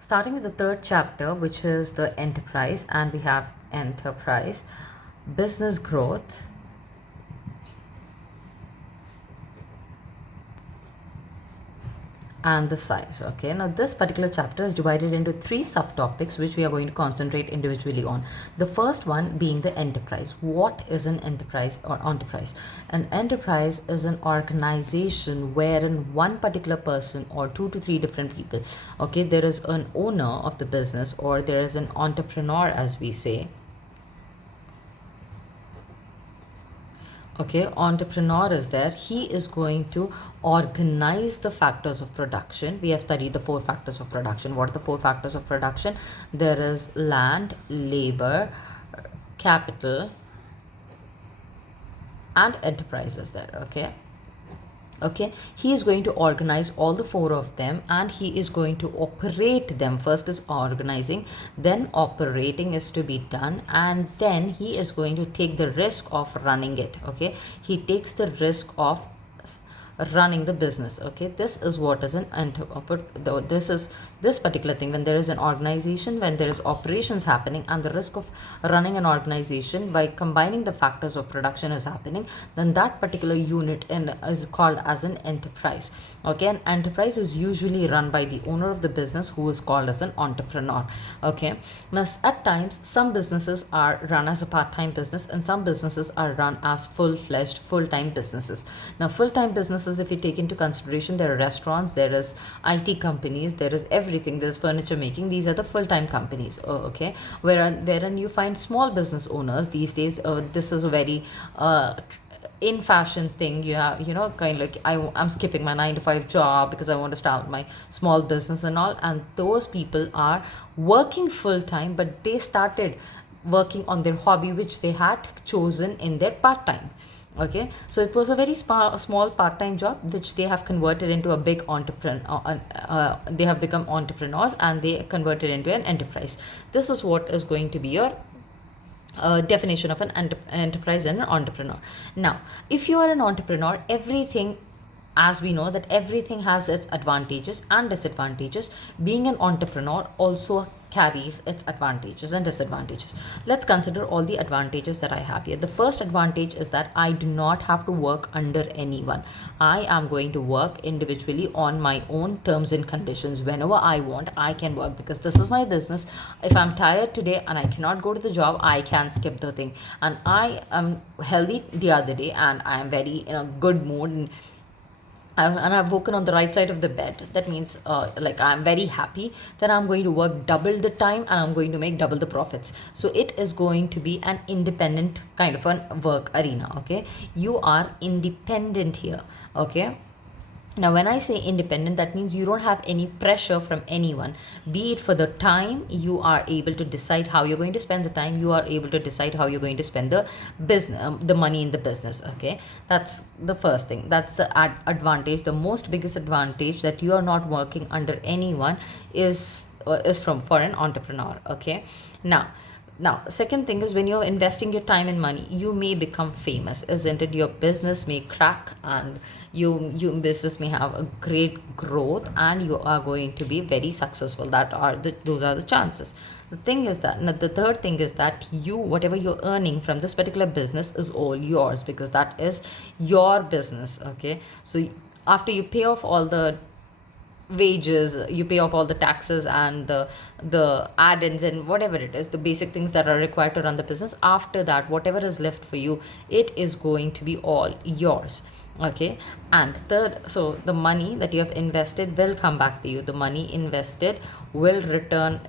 Starting with the third chapter, which is the enterprise, and we have enterprise, business growth, and the size. Okay, now this particular chapter is divided into three subtopics which we are going to concentrate individually on. The first one being the enterprise. What is an enterprise or enterprise? An enterprise is an organization wherein one particular person or two to three different people, okay, there is an owner of the business, or there is an entrepreneur, as we say. Okay, entrepreneur is there. He is going to organize the factors of production. We have studied the four factors of production. What are the four factors of production? There is land, labor, capital, and enterprises there. Okay, he is going to organize all the four of them, and he is going to operate them. First is organizing, then operating is to be done, and then he is going to take the risk of running it. Okay, he takes the risk of running the business. Okay, this is what is an this is this particular thing. When there is an organization, when there is operations happening, and the risk of running an organization by combining the factors of production is happening, then that particular unit is called as an enterprise. Okay, an enterprise is usually run by the owner of the business, who is called as an entrepreneur. Okay, now at times some businesses are run as a part-time business, and some businesses are run as full-fledged full-time businesses. Now full-time businesses, if you take into consideration, there are restaurants, there is IT companies, there is everything, there's furniture making. These are the full-time companies. Okay, wherein you find small business owners these days. This is a very in fashion thing. You have, kind of like, I'm skipping my 9 to 5 job because I want to start my small business and all, and those people are working full time, but they started working on their hobby which they had chosen in their part time. Okay, so it was a very small part-time job which they have converted into a big entrepreneur. They have become entrepreneurs, and they converted into an enterprise. This is what is going to be your definition of an enterprise and an entrepreneur. Now, if you are an entrepreneur, everything, as we know that everything has its advantages and disadvantages, being an entrepreneur also carries its advantages and disadvantages. Let's consider all the advantages that I have here. The first advantage is that I do not have to work under anyone. I am going to work individually on my own terms and conditions. Whenever I want, I can work, because this is my business. If I'm tired today and I cannot go to the job, I can skip the thing. And I am healthy the other day, and I am very in a good mood, and I've woken on the right side of the bed. That means, like, I'm very happy. Then I'm going to work double the time, and I'm going to make double the profits. So it is going to be an independent kind of a work arena. Okay, you are independent here. Okay, now, when I say independent, that means you don't have any pressure from anyone. Be it for the time, you are able to decide how you're going to spend the time. You are able to decide how you're going to spend the business, the money in the business. Okay, that's the first thing. That's the advantage. The most biggest advantage, that you are not working under anyone, is from for an entrepreneur. Okay, now, second thing is, when you're investing your time and money, you may become famous, isn't it? Your business may crack, and your business may have a great growth, and you are going to be very successful. Those are the chances. The thing is that now, the third thing is that you, whatever you're earning from this particular business, is all yours, because that is your business. Okay, so after you pay off all the wages, you pay off all the taxes and the add-ins and whatever it is, the basic things that are required to run the business. After that, whatever is left for you, it is going to be all yours. Okay, and third, so the money that you have invested will come back to you. The money invested will return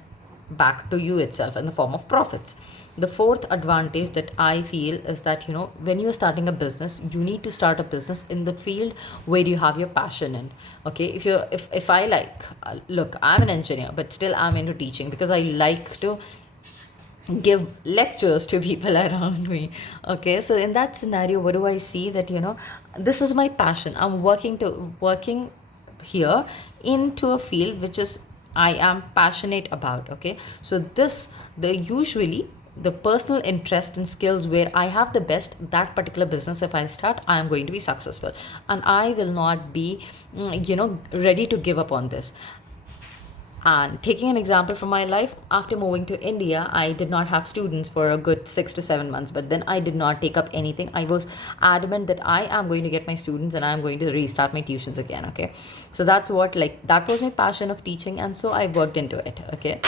back to you itself in the form of profits. The fourth advantage that I feel is that, when you're starting a business, you need to start a business in the field where you have your passion in. Okay, if I like, look, I'm an engineer, but still I'm into teaching, because I like to give lectures to people around me. Okay, so in that scenario, what do I see? That, this is my passion. I'm working here into a field which is I am passionate about. Okay, so the usually the personal interest and skills where I have the best, that particular business, if I start, I am going to be successful, and I will not be ready to give up on this. And taking an example from my life, after moving to India, I did not have students for a good 6 to 7 months, but then I did not take up anything. I was adamant that I am going to get my students and I am going to restart my tuitions again. Okay. So that's what, like, that was my passion of teaching. And so I worked into it. Okay.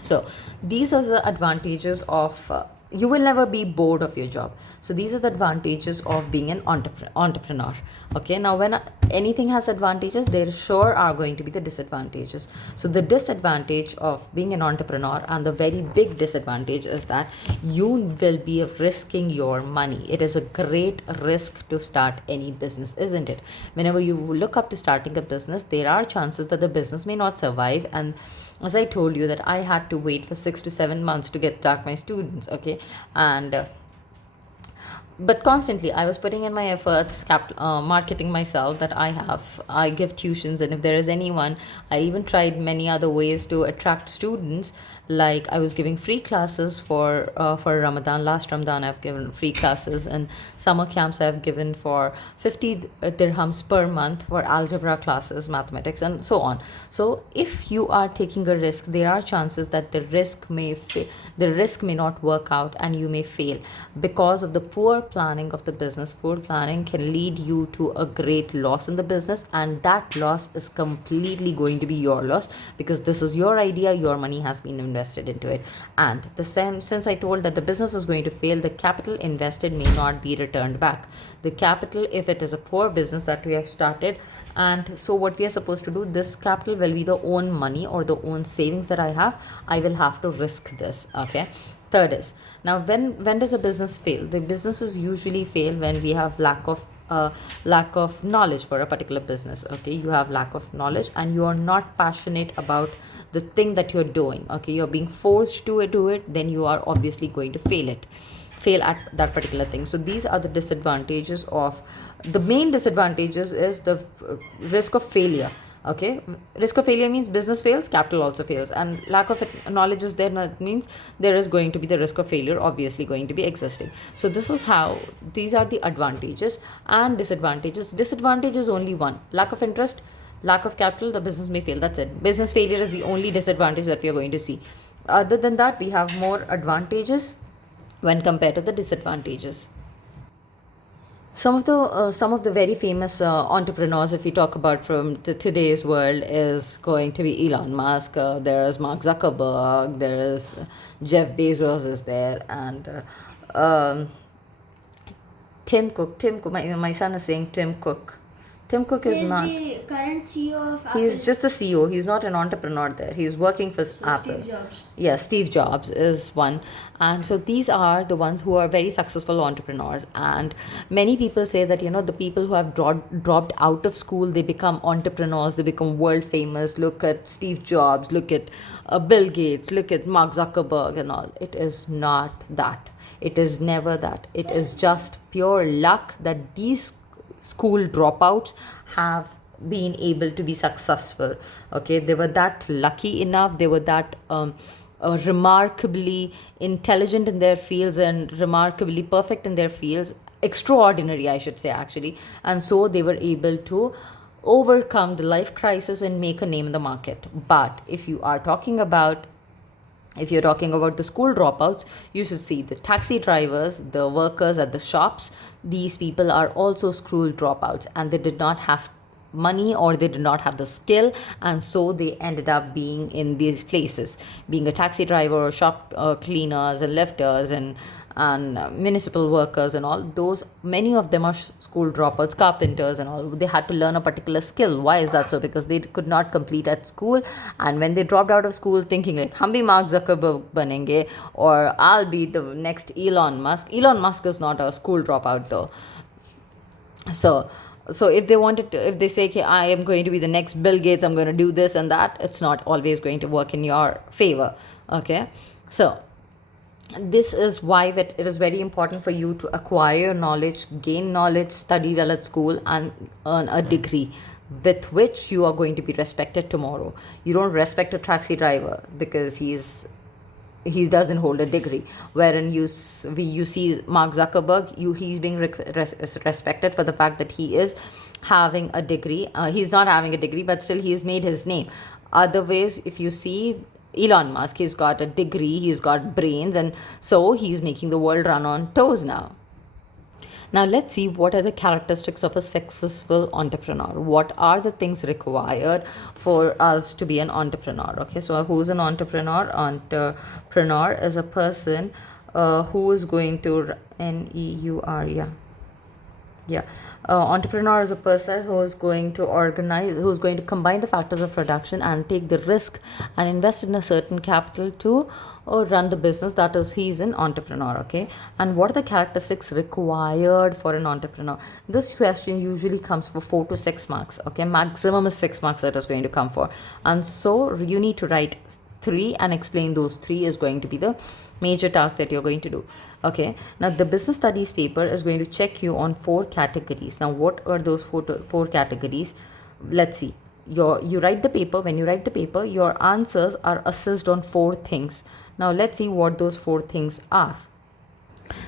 So these are the advantages of you will never be bored of your job. So these are the advantages of being an entrepreneur. Okay, now when anything has advantages, there sure are going to be the disadvantages. So the disadvantage of being an entrepreneur, and the very big disadvantage, is that you will be risking your money. It is a great risk to start any business, isn't it? Whenever you look up to starting a business, there are chances that the business may not survive. And as I told you, that I had to wait for 6 to 7 months to get back my students. Okay. And but constantly I was putting in my efforts, marketing myself, that I give tuitions, and if there is anyone, I even tried many other ways to attract students. Like, I was giving free classes for Ramadan. Last Ramadan, I've given free classes, and summer camps I've given for 50 dirhams per month for algebra classes, mathematics, and so on. So if you are taking a risk, there are chances that the risk may not work out, and you may fail because of the poor planning of the business. Poor planning can lead you to a great loss in the business, and that loss is completely going to be your loss, because this is your idea, your money has been invested into it. And the same, since I told that the business is going to fail, the capital invested may not be returned back. The capital, if it is a poor business that we have started, and so what we are supposed to do, this capital will be the own money or the own savings that I will have to risk this. Okay. Third is, now when does a business fail? The businesses usually fail when we have lack of knowledge for a particular business. Okay, you have lack of knowledge and you are not passionate about the thing that you're doing. Okay, you're being forced to do it, then you are obviously going to fail at that particular thing. So these are the disadvantages of the main disadvantages is the risk of failure. Okay, risk of failure means business fails, capital also fails, and lack of knowledge is there. That means there is going to be the risk of failure obviously going to be existing. So this is how, these are the advantages and disadvantages. Disadvantage is only one: lack of interest, lack of capital, the business may fail. That's it. Business failure is the only disadvantage that we are going to see. Other than that, we have more advantages when compared to the disadvantages. Some of the very famous entrepreneurs, if we talk about from today's world, is going to be Elon Musk. There is Mark Zuckerberg. There is Jeff Bezos is there, and Tim Cook. Tim Cook. My son is saying Tim Cook. Tim Cook is He is not. the current CEO of Apple. He's just a CEO. He's not an entrepreneur there. He's working for So Apple. Steve Jobs. Yeah, Steve Jobs is one. And so these are the ones who are very successful entrepreneurs. And many people say that, the people who have dropped out of school, they become entrepreneurs, they become world famous. Look at Steve Jobs, look at Bill Gates, look at Mark Zuckerberg and all. It is not that. It is never that. It is just pure luck that these school dropouts have been able to be successful. Okay, they were that lucky enough, they were that remarkably intelligent in their fields and remarkably perfect in their fields, extraordinary I should say actually, and so they were able to overcome the life crisis and make a name in the market. But if you're talking about the school dropouts, you should see the taxi drivers, the workers at the shops. These people are also school dropouts, and they did not have money or they did not have the skill, and so they ended up being in these places, being a taxi driver or shop cleaners and lifters and municipal workers and all those. Many of them are school dropouts, carpenters and all. They had to learn a particular skill. Why is that so? Because they could not complete at school, and when they dropped out of school thinking like hum bhi Mark Zuckerberg banenge, or I'll be the next Elon Musk. Elon Musk is not a school dropout though. So if if they say, okay, I am going to be the next Bill Gates, I'm going to do this and that, it's not always going to work in your favor. Okay, so this is why it is very important for you to acquire knowledge, gain knowledge, study well at school, and earn a degree with which you are going to be respected tomorrow. You don't respect a taxi driver because he doesn't hold a degree, wherein you see Mark Zuckerberg, he's being respected for the fact that he is having a degree. He's not having a degree, but still he's made his name. Other ways, if you see Elon Musk, he's got a degree, he's got brains, and so he's making the world run on toes now. Now, let's see what are the characteristics of a successful entrepreneur. What are the things required for us to be an entrepreneur? Okay, so who's an entrepreneur? Entrepreneur is a person who is going to NEUR, yeah. Entrepreneur is a person who is going to who's going to combine the factors of production and take the risk and invest in a certain capital to run the business. That is, he's an entrepreneur. Okay. And what are the characteristics required for an entrepreneur? This question usually comes for 4 to 6 marks. Okay. Maximum is 6 marks that is going to come for. And so you need to write 3 and explain those 3 is going to be the major task that you're going to do. Okay, now the business studies paper is going to check you on 4 categories. Now, what are those four categories? Let's see. You write the paper. When you write the paper, your answers are assessed on 4 things. Now, let's see what those 4 things are.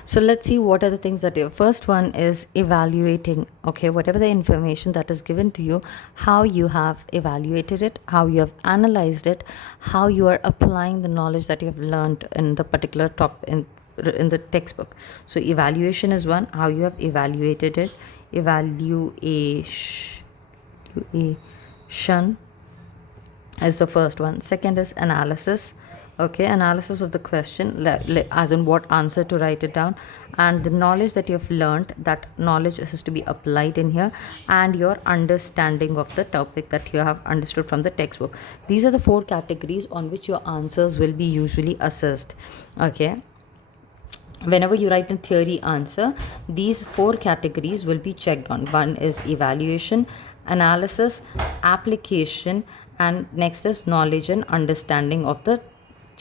So let's see what are the things that you. First one is evaluating. Okay, whatever the information that is given to you, how you have evaluated it, how you have analyzed it, how you are applying the knowledge that you have learned in the particular in the textbook. So evaluation is one, how you have evaluated it. Evaluation is the first one. Second is analysis. Okay, analysis of the question, as in what answer to write it down, and the knowledge that you have learned, that knowledge has to be applied in here, and your understanding of the topic that you have understood from the textbook. These are the 4 categories on which your answers will be usually assessed. Okay, whenever you write a theory answer, these 4 categories will be checked on. One is evaluation, analysis, application, and next is knowledge and understanding of the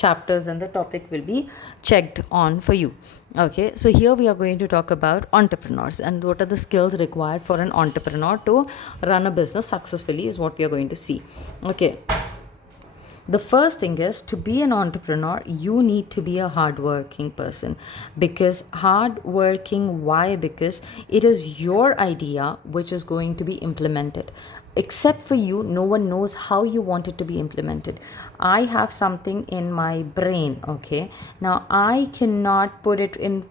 chapters, and the topic will be checked on for you. Okay, so here we are going to talk about entrepreneurs and what are the skills required for an entrepreneur to run a business successfully is what we are going to see. Okay, the first thing is, to be an entrepreneur, you need to be a hardworking person. Because hardworking, why? Because it is your idea which is going to be implemented. Except for you, no one knows how you want it to be implemented. I have something in my brain. Okay, now I cannot put it in.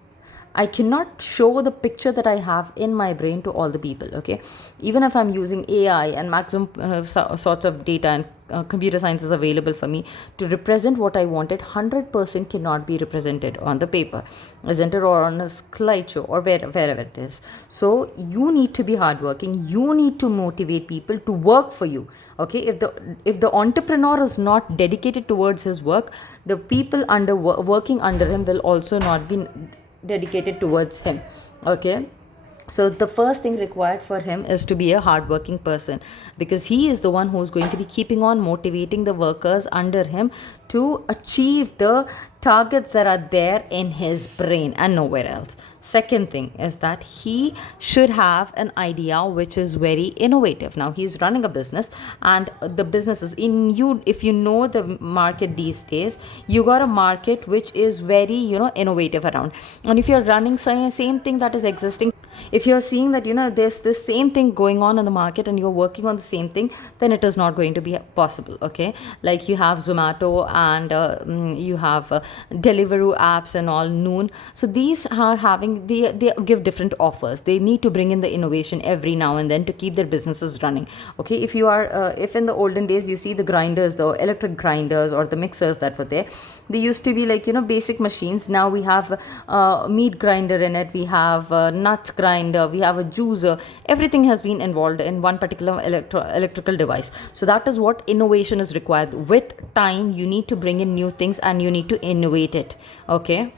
I cannot show the picture that I have in my brain to all the people. Okay, even if I'm using AI and maximum sorts of data and computer science is available for me to represent what I wanted, 100% cannot be represented on the paper, isn't it, or on a slideshow or wherever it is. So you need to be hardworking. You need to motivate people to work for you. Okay, if the entrepreneur is not dedicated towards his work, the people working under him will also not be dedicated towards him. Okay, so the first thing required for him is to be a hardworking person, because he is the one who is going to be keeping on motivating the workers under him to achieve the targets that are there in his brain and nowhere else. Second thing is that he should have an idea which is very innovative. Now he's running a business, and the business is in you. If you know the market these days, you got a market which is very innovative around. And if you're running same thing that is existing, if you're seeing that there's this same thing going on in the market and you're working on the same thing, then it is not going to be possible. Okay, like you have Zomato and you have Deliveroo apps and all, Noon. So these are having they give different offers. They need to bring in the innovation every now and then to keep their businesses running. Okay, if you are if in the olden days you see the grinders, the electric grinders or the mixers that were there, they used to be like basic machines. Now we have meat grinder in it, we have nut grinder, we have a juicer. Everything has been involved in one particular electrical device. So that is what innovation is required. With time, you need to bring in new things and you need to innovate it. Okay.